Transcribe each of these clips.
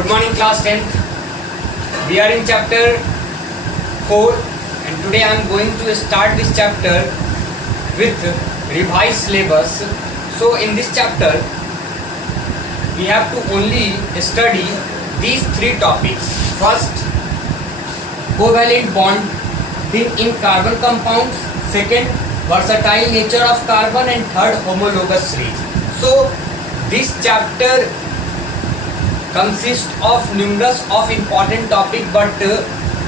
Good morning class 10th. We are in chapter 4 and today I am going to start this chapter with revised syllabus. So in this chapter we have to only study these three topics. First, covalent bonding in carbon compounds. Second, versatile nature of carbon, and third, homologous series. So this chapter consists of numerous of important topic, but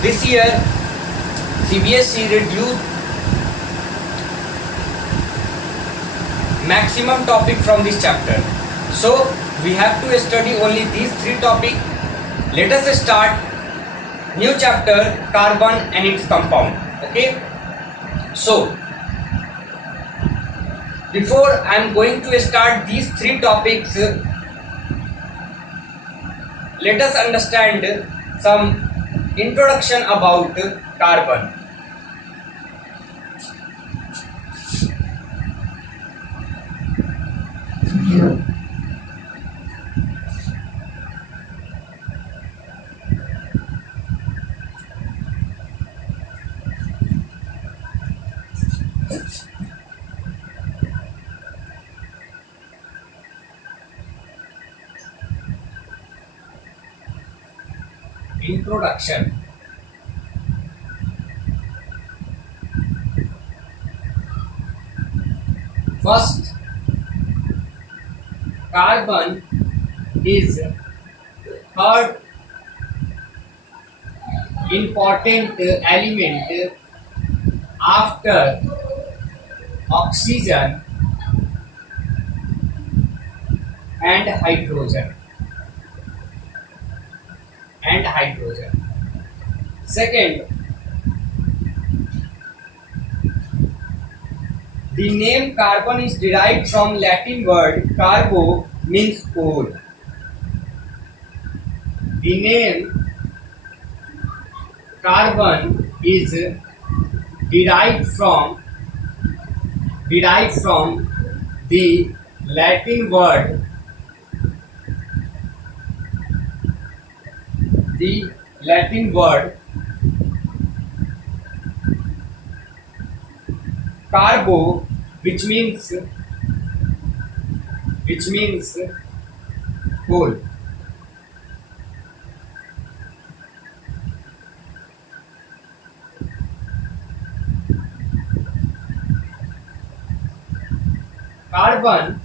this year CBSE reduced maximum topic from this chapter. So we have to study only these three topic. Let us start new chapter, carbon and its compound. Okay, so before I am going to start these three topics, let us understand some introduction about carbon. Introduction. First, carbon is third important element after oxygen and hydrogen. Second, the name carbon is derived from Latin word carbo, means coal. The name carbon is derived from the Latin word carbo, which means coal. Carbon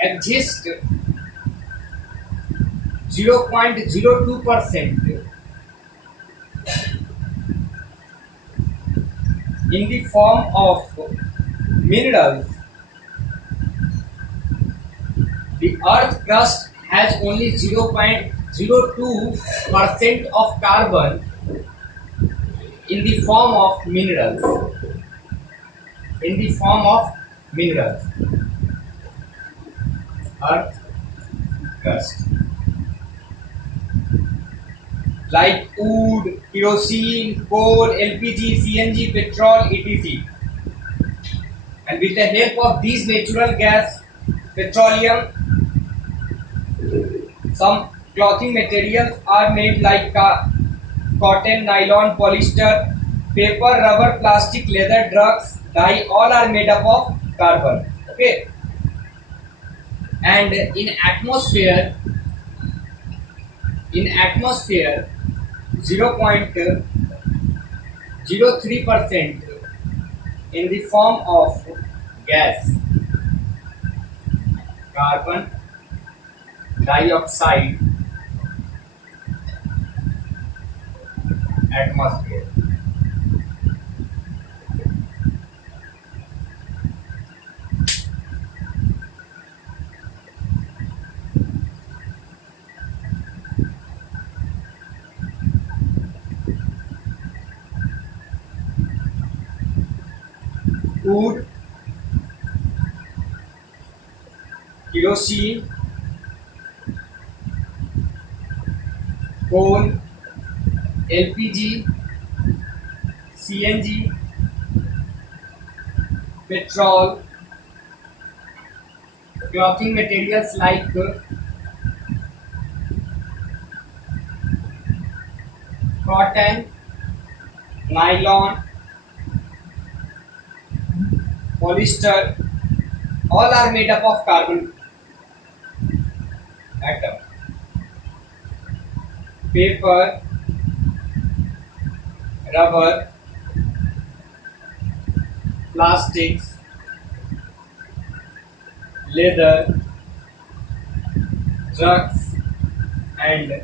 exists 0.02% in the form of minerals. The earth crust has only 0.02% of carbon in the form of minerals. Earth crust, like wood, kerosene, coal, LPG, CNG, petrol, etc. And with the help of these natural gas, petroleum, some clothing materials are made like cotton, nylon, polyester, paper, rubber, plastic, leather, drugs, dye, all are made up of carbon. Okay. And in atmosphere 0.03% in the form of gas, carbon dioxide, atmosphere. Wood, kerosene, coal, LPG, CNG, petrol, clothing materials like cotton, nylon, polyester, all are made up of carbon atom. Paper, rubber, plastics, leather, drugs and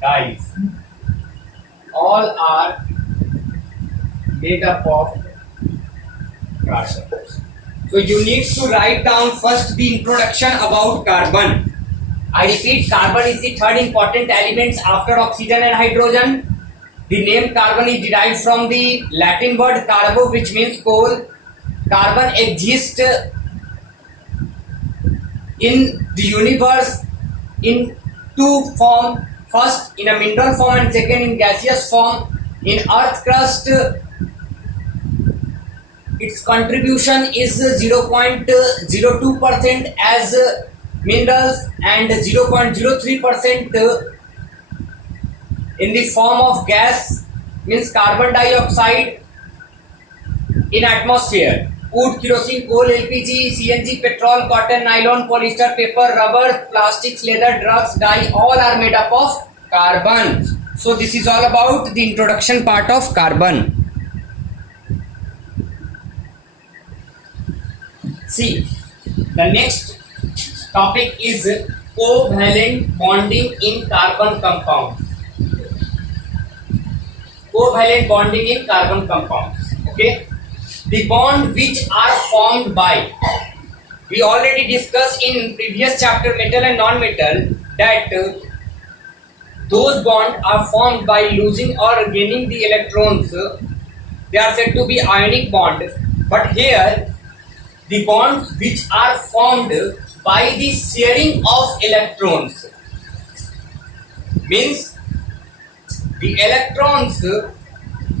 dyes, all are made up of carbon. So you need to write down first the introduction about carbon. I repeat, carbon is the third important element after oxygen and hydrogen. The name carbon is derived from the Latin word carbo, which means coal. Carbon exists in the universe in two forms. First in a mineral form and second in gaseous form. In earth crust, its contribution is 0.02% as minerals and 0.03% in the form of gas, means carbon dioxide in atmosphere. Wood, kerosene, coal, LPG, CNG, petrol, cotton, nylon, polyester, paper, rubber, plastics, leather, drugs, dye, all are made up of carbon. So this is all about the introduction part of carbon. See, the next topic is covalent bonding in carbon compounds. Covalent bonding in carbon compounds. Okay, the bond which are formed by, we already discussed in previous chapter metal and non-metal that those bonds are formed by losing or gaining the electrons. They are said to be ionic bond. But here the bonds which are formed by the sharing of electrons, means the electrons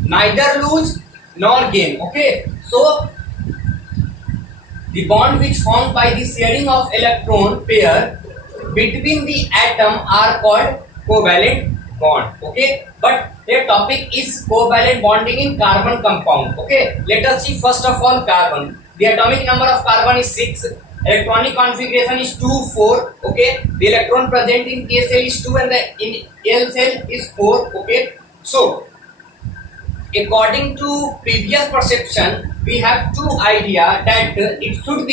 neither lose nor gain. Okay, so the bond which formed by the sharing of electron pair between the atom are called covalent bond. Okay, but their topic is covalent bonding in carbon compound. Okay, let us see first of all carbon. The atomic number of carbon is 6. Electronic configuration is 2, 4. Okay. The electron present in K cell is 2 and the in L cell is 4. Okay. So, according to previous perception, we have two idea that it could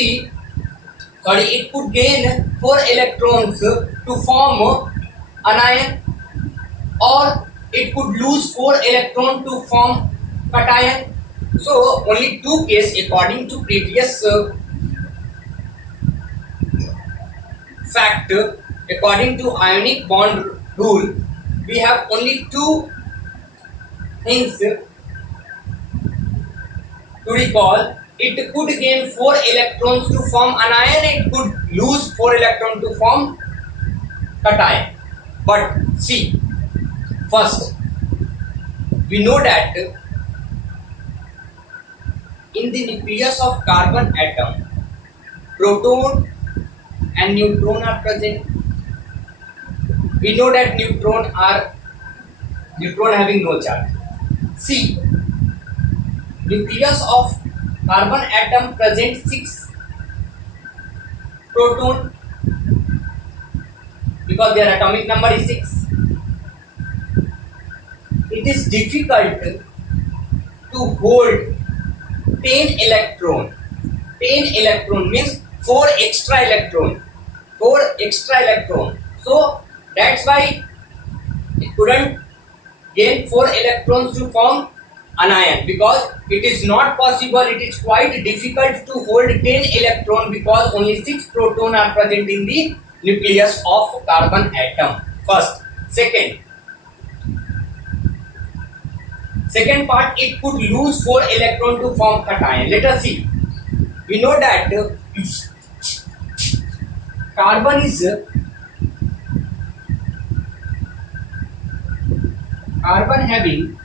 gain 4 electrons to form anion, or it could lose 4 electrons to form cation. So only two cases according to previous fact. According to ionic bond rule, we have only two things to recall. It could gain 4 electrons to form anion, it could lose 4 electrons to form cation. But see, first we know that in the nucleus of carbon atom, proton and neutron are present. We know that neutron having no charge. See, nucleus of carbon atom present 6 proton because their atomic number is 6. It is difficult to hold 10 electron. 10 electron means 4 extra electron. 4 extra electron. So that's why it couldn't gain 4 electrons to form anion, because it is not possible. It is quite difficult to hold 10 electron because only 6 proton are present in the nucleus of carbon atom. First. Second part, it could lose 4 electron to form cation. Let us see. We know that carbon having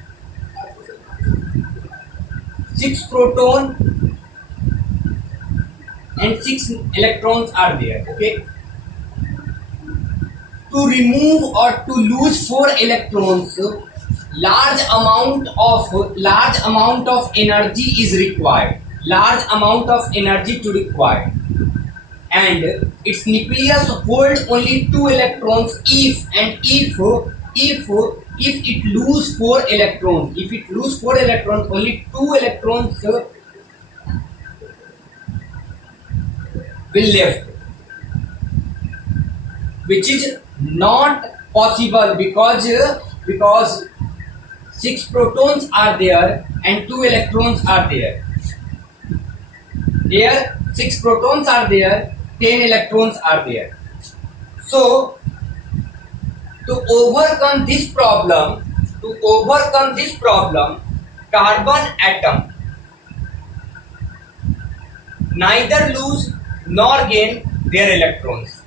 6 proton and 6 electrons are there. Okay. To remove or to lose 4 electrons, large amount of energy is required, large amount of energy to require, and its nucleus hold only two electrons if it lose four electrons, if it lose four electrons, only two electrons will left, which is not possible because six protons are there and two electrons are there. Here six protons are there, 10 electrons are there. So to overcome this problem, carbon atom neither lose nor gain their electrons.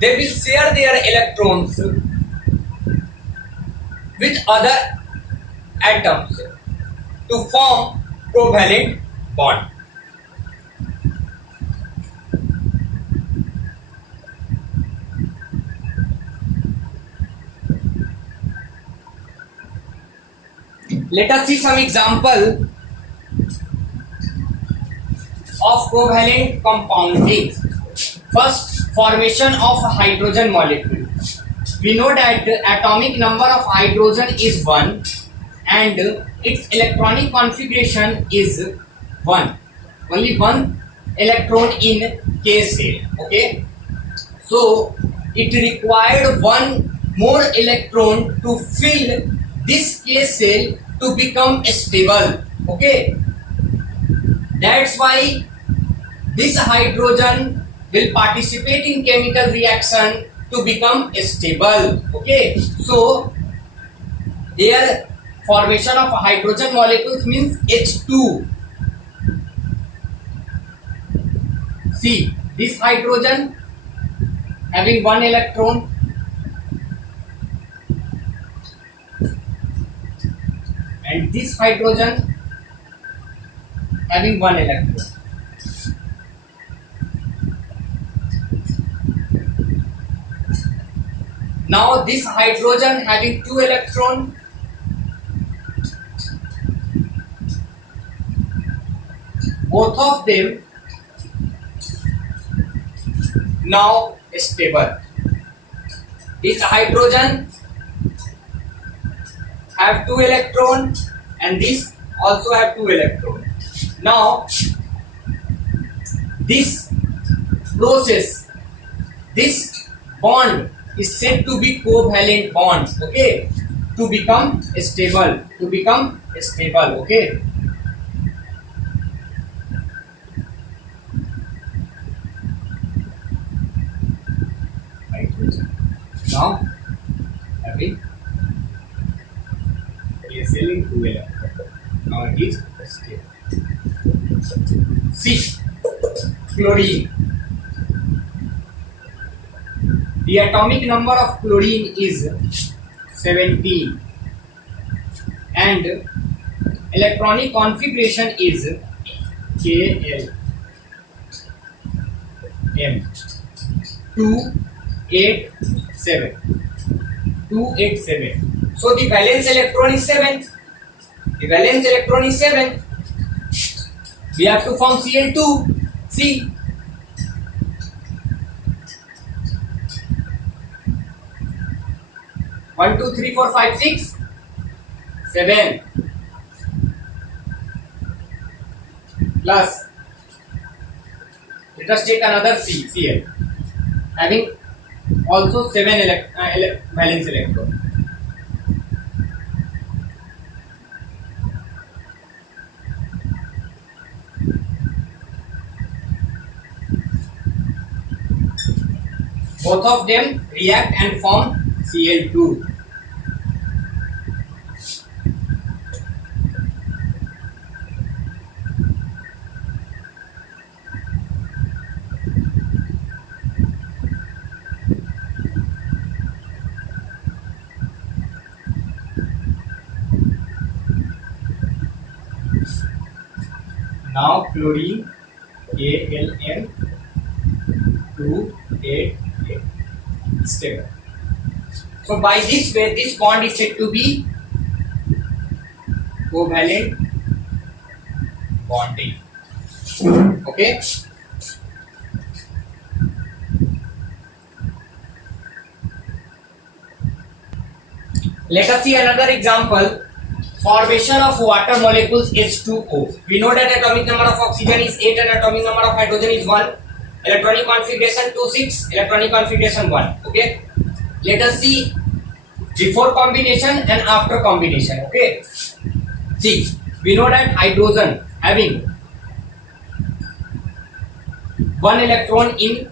They will share their electrons with other atoms to form covalent bond. Let us see some example of covalent compounding. First, formation of hydrogen molecule. We know that the atomic number of hydrogen is 1 and its electronic configuration is 1. Only one electron in K cell. Okay. So it required one more electron to fill this K cell to become stable. Okay. That's why this hydrogen will participate in chemical reaction to become stable. Okay. So here formation of hydrogen molecules means H2. See, this hydrogen having one electron and this hydrogen having one electron. Now this hydrogen having two electrons, both of them now stable. This hydrogen have two electrons and this also have two electrons. Now this process, this bond is said to be covalent bond. Okay, to become stable, okay. Now having selling two electrons. Now it is stable. C. Chlorine. The atomic number of chlorine is 17 and electronic configuration is KL M 287. So the valence electron is 7. We have to form Cl2. See, 1, 2, 3, 4, 5, 6, 7 plus, let us take another Cl having also 7 valence electron. Both of them react and form Cl2. Now chlorine KLM 288 stable. So by this way, this bond is said to be covalent bonding. Okay. Let us see another example. Formation of water molecules H2O. We know that atomic number of oxygen is 8 and atomic number of hydrogen is 1. Electronic configuration 2 6. Electronic configuration 1. Okay. Let us see before combination and after combination. Okay. See, we know that hydrogen having 1 electron in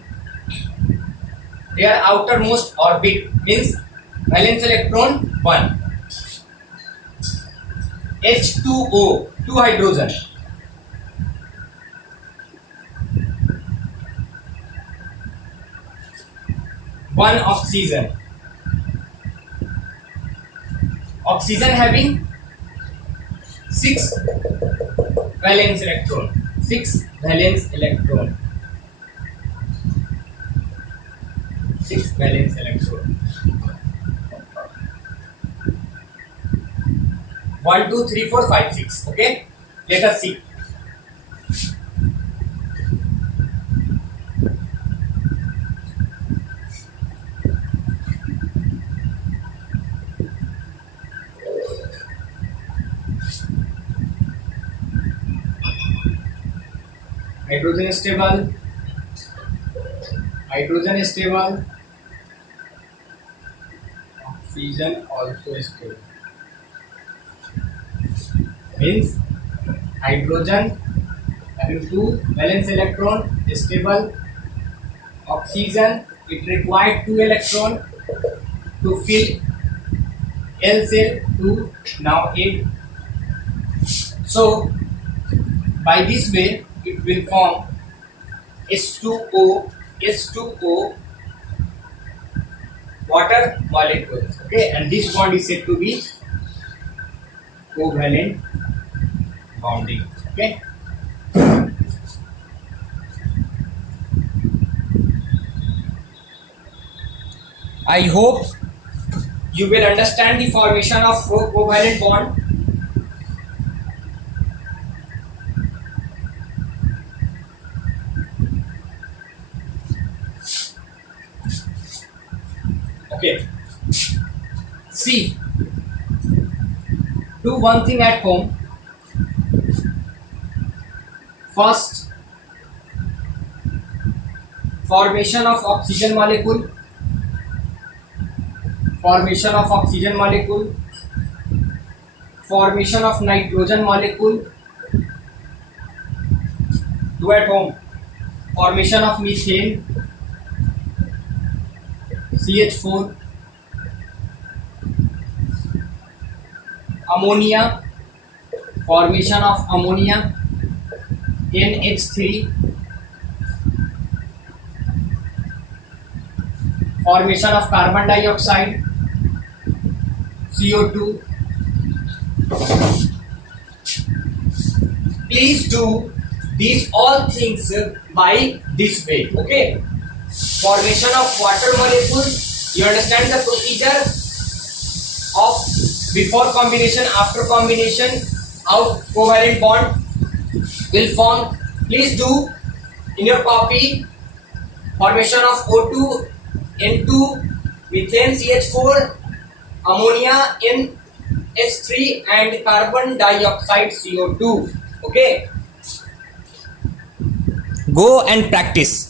their outermost orbit, means valence electron 1. H2O, 2 hydrogen. One oxygen. Oxygen having 6 valence electron. 6 valence electron. 6 valence electron. 1 2 3 4 5 6. Okay, let us see. Hydrogen is stable. Hydrogen is stable. Oxygen also is stable. Means hydrogen having 2 valence electron is stable. Oxygen, it required 2 electron to fill L cell to now 8. So by this way it will form H2O water molecules. Okay, and this bond is said to be covalent bonding. Okay. I hope you will understand the formation of covalent bond. Okay. See, do one thing at home. First, formation of oxygen molecule. Formation of oxygen molecule. Formation of nitrogen molecule. Do at home. Formation of methane. CH4. Ammonia. Formation of ammonia. NH3. Formation of carbon dioxide. CO2. Please do these all things by this way. Okay. Formation of water molecules. You understand the procedure of before combination, after combination, how covalent bond will form. Please do in your copy. Formation of O2, N2, methane CH4, ammonia NH3 and carbon dioxide CO2. Okay. Go and practice.